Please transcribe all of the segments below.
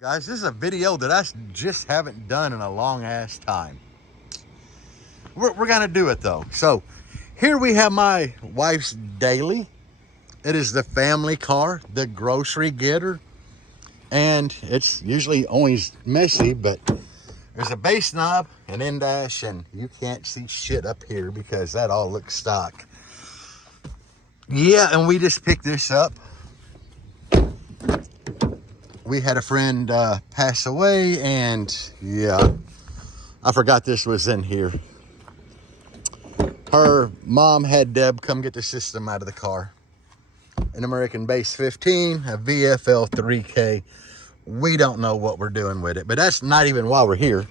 Guys, this is a video that I just haven't done in a long ass time. We're gonna do it though. So here we have my wife's daily. It is the family car, the grocery getter. And it's usually always messy, but there's a base knob, an end dash, and you can't see shit up here because that all looks stock. Yeah, and we just picked this up. We had a friend pass away, and yeah, I forgot this was in here. Her mom had Deb come get the system out of the car. An American Base 15, a VFL 3K. We don't know what we're doing with it, but that's not even why we're here.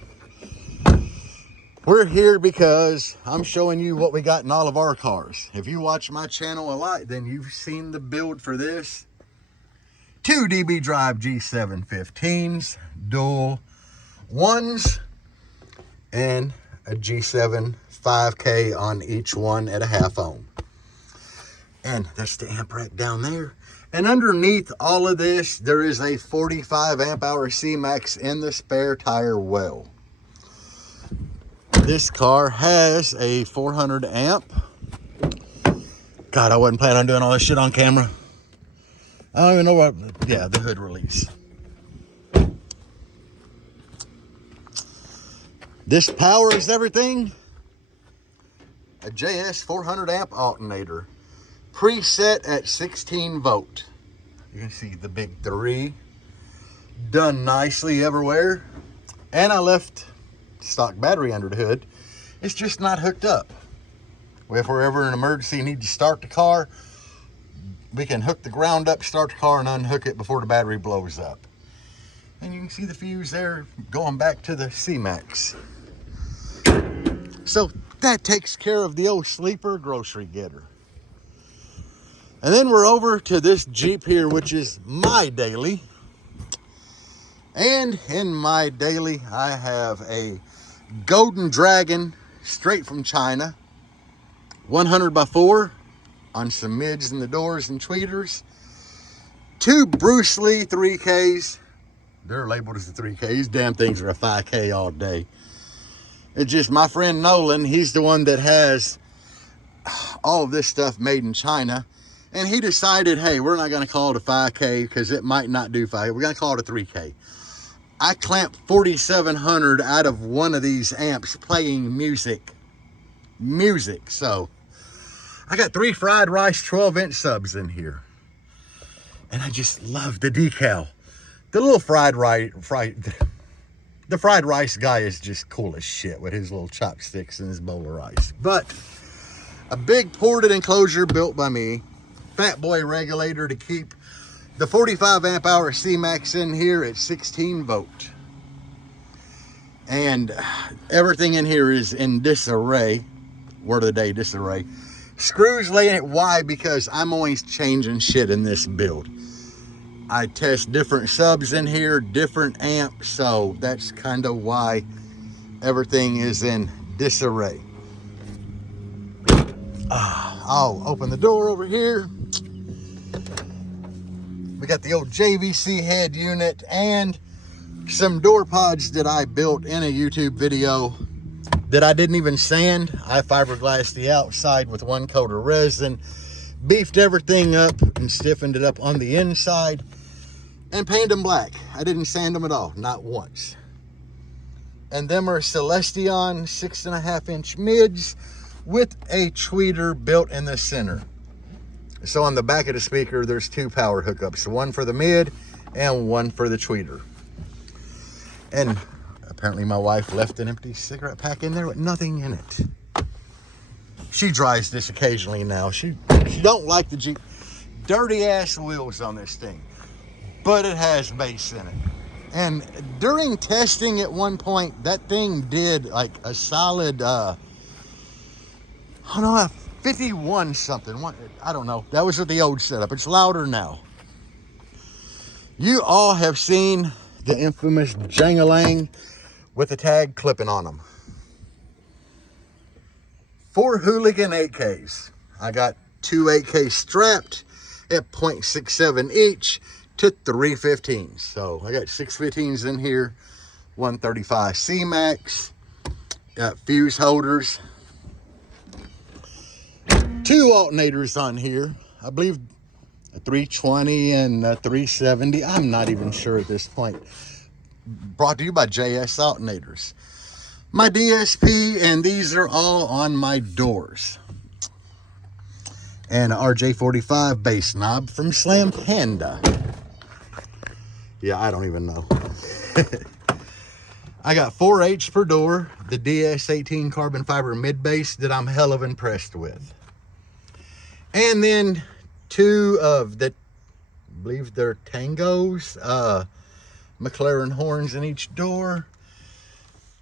We're here because I'm showing you what we got in all of our cars. If you watch my channel a lot, then you've seen the build for this. 2 DB Drive G715s, dual ones, and a G7 5K on each one at a half ohm. And that's the amp rack down there. And underneath all of this, there is a 45 amp hour C-Max in the spare tire well. This car has a 400 amp. God, I wasn't planning on doing all this shit on camera. I don't even know what, yeah, the hood release. This powers everything. A JS 400 amp alternator. Preset at 16 volt. You can see the big 3. Done nicely everywhere. And I left stock battery under the hood. It's just not hooked up. If we're ever in an emergency and need to start the car, we can hook the ground up, start the car, and unhook it before the battery blows up. And you can see the fuse there going back to the C-Max. So that takes care of the old sleeper grocery getter. And then we're over to this Jeep here, which is my daily. And in my daily, I have a Golden Dragon straight from China. 100x4 on some mids in the doors and tweeters. 2 Bruce Lee 3Ks. They're labeled as the 3Ks. Damn things are a 5K all day. It's just my friend Nolan. He's the one that has all of this stuff made in China. And he decided, hey, we're not going to call it a 5K because it might not do 5K. We're going to call it a 3K. I clamped 4,700 out of one of these amps playing music. So I got 3 fried rice 12-inch subs in here. And I just love the decal. The little the fried rice guy is just cool as shit with his little chopsticks and his bowl of rice. But a big ported enclosure built by me. Fat boy regulator to keep the 45 amp hour C-Max in here at 16 volt. And everything in here is in disarray. Word of the day, disarray. Screws laying it. Why? Because I'm always changing shit in this build. I test different subs in here, different amps, so that's kind of why everything is in disarray. I'll open the door over here. We got the old JVC head unit and some door pods that I built in a YouTube video that I didn't even sand. I fiberglassed the outside with 1 coat of resin, beefed everything up and stiffened it up on the inside, and painted them black. I didn't sand them at all, not once. And them are Celestion 6.5-inch mids with a tweeter built in the center. So on the back of the speaker, there's 2 power hookups, one for the mid and one for the tweeter. And apparently my wife left an empty cigarette pack in there with nothing in it. She drives this occasionally now. She don't like the Jeep. Dirty ass wheels on this thing, but it has bass in it. And during testing at one point, that thing did like a solid, I don't know, 51 something. I don't know. That was with the old setup. It's louder now. You all have seen the infamous jangalang with the tag clipping on them. 4 Hooligan 8Ks. I got 2 8K strapped at 0.67 each. to 315s. So I got 615s in here, 135 C-Max, got fuse holders, 2 alternators on here. I believe a 320 and a 370. I'm not even sure at this point. Brought to you by JS Alternators. My DSP, and these are all on my doors. And a RJ45 bass knob from Slam Panda. Yeah, I don't even know. I got 4H per door, the DS18 carbon fiber mid bass that I'm hell of impressed with. And then 2 of the, I believe they're Tangos, McLaren horns in each door.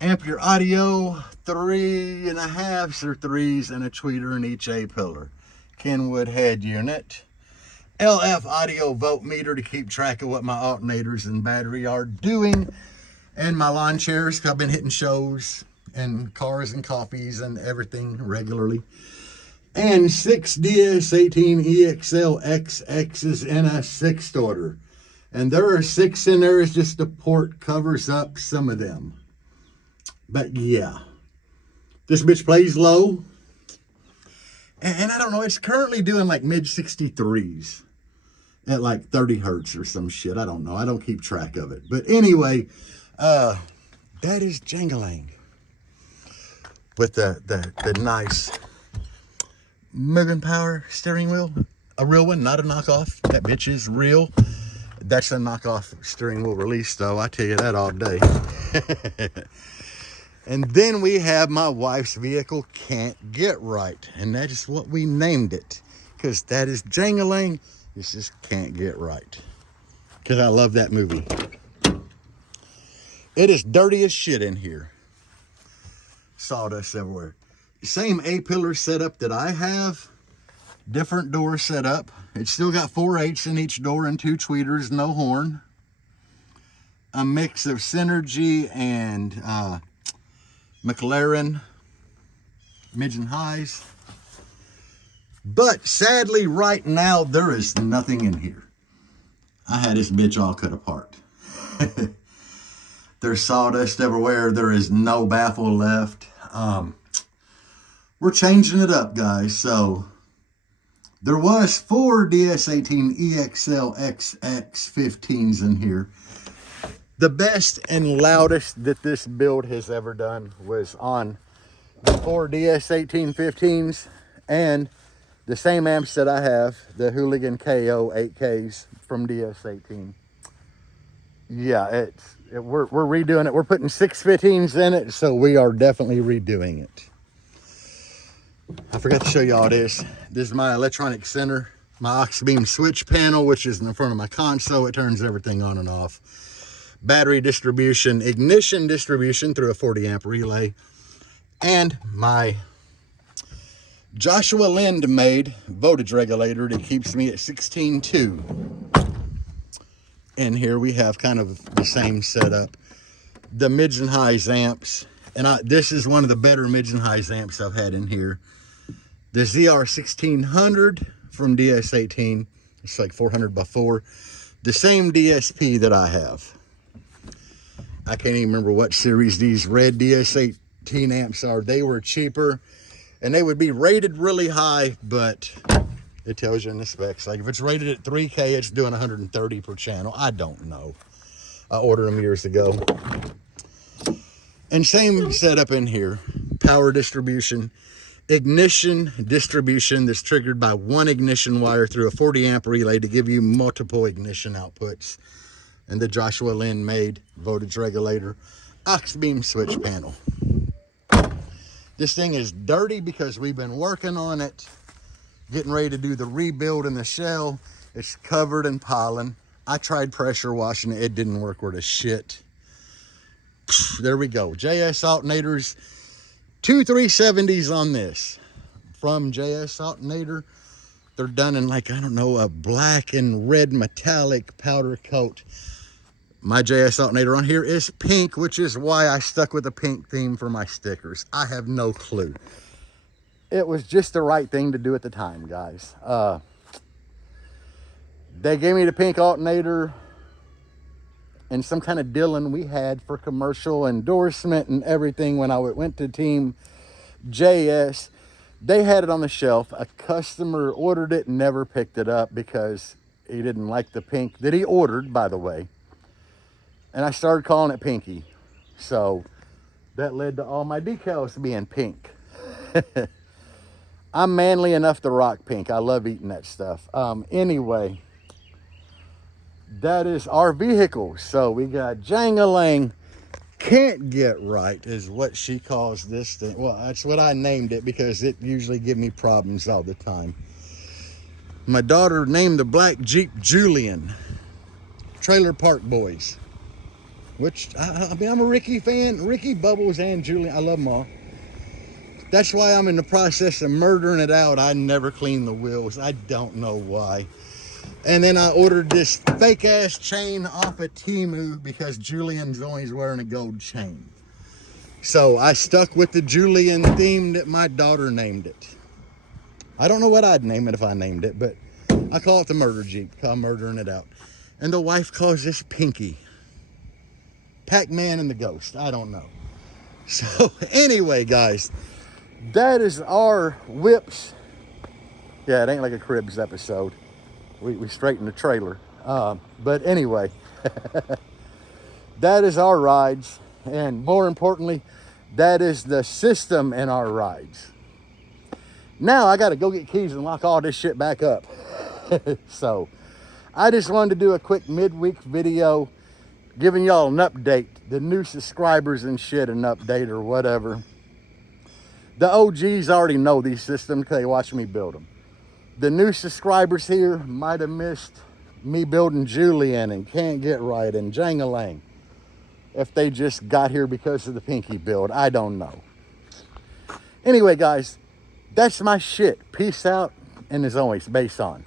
Amp your audio, 3.5s or 3s, and a tweeter in each A-pillar. Kenwood head unit. LF audio voltmeter to keep track of what my alternators and battery are doing. And my lawn chairs, 'cause I've been hitting shows and cars and coffees and everything regularly. And 6 DS18 EXL XXs in a 6th order. And there are 6 in there, it's just the port covers up some of them. But yeah, this bitch plays low. And I don't know, it's currently doing like mid 63s at like 30 hertz or some shit. I don't know. I don't keep track of it. But anyway, that is jangling with the nice moving power steering wheel. A real one, not a knockoff. That bitch is real. That's a knockoff steering wheel release, though. I tell you that all day. And then we have my wife's vehicle, Can't Get Right. And that is what we named it. Because that is jangling. It's just Can't Get Right. Because I love that movie. It is dirty as shit in here. Sawdust everywhere. Same A-pillar setup that I have. Different door setup. It's still got 4Hs in each door and 2 tweeters, no horn. A mix of Synergy and McLaren mids and highs. But sadly right now there is nothing in here. I had this bitch all cut apart. There's sawdust everywhere. There is no baffle left. We're changing it up, guys. So there was 4 DS18 EXL XX15s in here. The best and loudest that this build has ever done was on the 4 DS18 15s and the same amps that I have, the Hooligan KO 8Ks from DS18. Yeah, we're redoing it. We're putting 615s in it, so we are definitely redoing it. I forgot to show y'all this. This is my electronic center, my aux beam switch panel, which is in the front of my console. It turns everything on and off. Battery distribution, ignition distribution through a 40 amp relay, and my Joshua Lind made voltage regulator that keeps me at 16.2. And here we have kind of the same setup. The mids and highs amps, and this is one of the better mids and highs amps I've had in here. The ZR1600 from DS18, it's like 400 by 4. The same DSP that I have. I can't even remember what series these red DS18 amps are. They were cheaper and they would be rated really high, but it tells you in the specs. Like if it's rated at 3K, it's doing 130 per channel. I don't know. I ordered them years ago. And same setup in here. Power distribution, ignition distribution that's triggered by 1 ignition wire through a 40 amp relay to give you multiple ignition outputs. And the Joshua Lind made voltage regulator, aux beam switch panel. This thing is dirty because we've been working on it, getting ready to do the rebuild in the shell. It's covered in pollen. I tried pressure washing it. It didn't work worth a shit. There we go. JS Alternators, 2 370s on this from JS Alternator. They're done in like, I don't know, a black and red metallic powder coat. My JS alternator on here is pink, which is why I stuck with a pink theme for my stickers. I have no clue. It was just the right thing to do at the time, guys. They gave me the pink alternator and some kind of Dylan we had for commercial endorsement and everything when I went to Team JS. They had it on the shelf. A customer ordered it and never picked it up because he didn't like the pink that he ordered, by the way. And I started calling it Pinky. So that led to all my decals being pink. I'm manly enough to rock pink. I love eating that stuff. Anyway, that is our vehicle. So we got Jangling. Can't get right is what she calls this thing. Well, that's what I named it because it usually give me problems all the time. My daughter named the black Jeep Julian. Trailer Park Boys. Which, I mean, I'm a Ricky fan. Ricky, Bubbles, and Julian. I love them all. That's why I'm in the process of murdering it out. I never clean the wheels. I don't know why. And then I ordered this fake ass chain off of Temu because Julian's always wearing a gold chain. So I stuck with the Julian theme that my daughter named it. I don't know what I'd name it if I named it, but I call it the Murder Jeep because I'm murdering it out. And the wife calls this Pinky. Pac-Man and the Ghost. I don't know. So anyway, guys, that is our whips. Yeah, it ain't like a Cribs episode. We straightened the trailer. But anyway, that is our rides. And more importantly, that is the system in our rides. Now I got to go get keys and lock all this shit back up. So I just wanted to do a quick midweek video giving y'all an update. The new subscribers and shit, an update or whatever. The OGs already know these systems because they watch me build them. The new subscribers here might have missed me building Julian and Can't Get Right and Jangalang. If they just got here because of the Pinky build, I don't know. Anyway, guys, that's my shit. Peace out, and as always, bass on.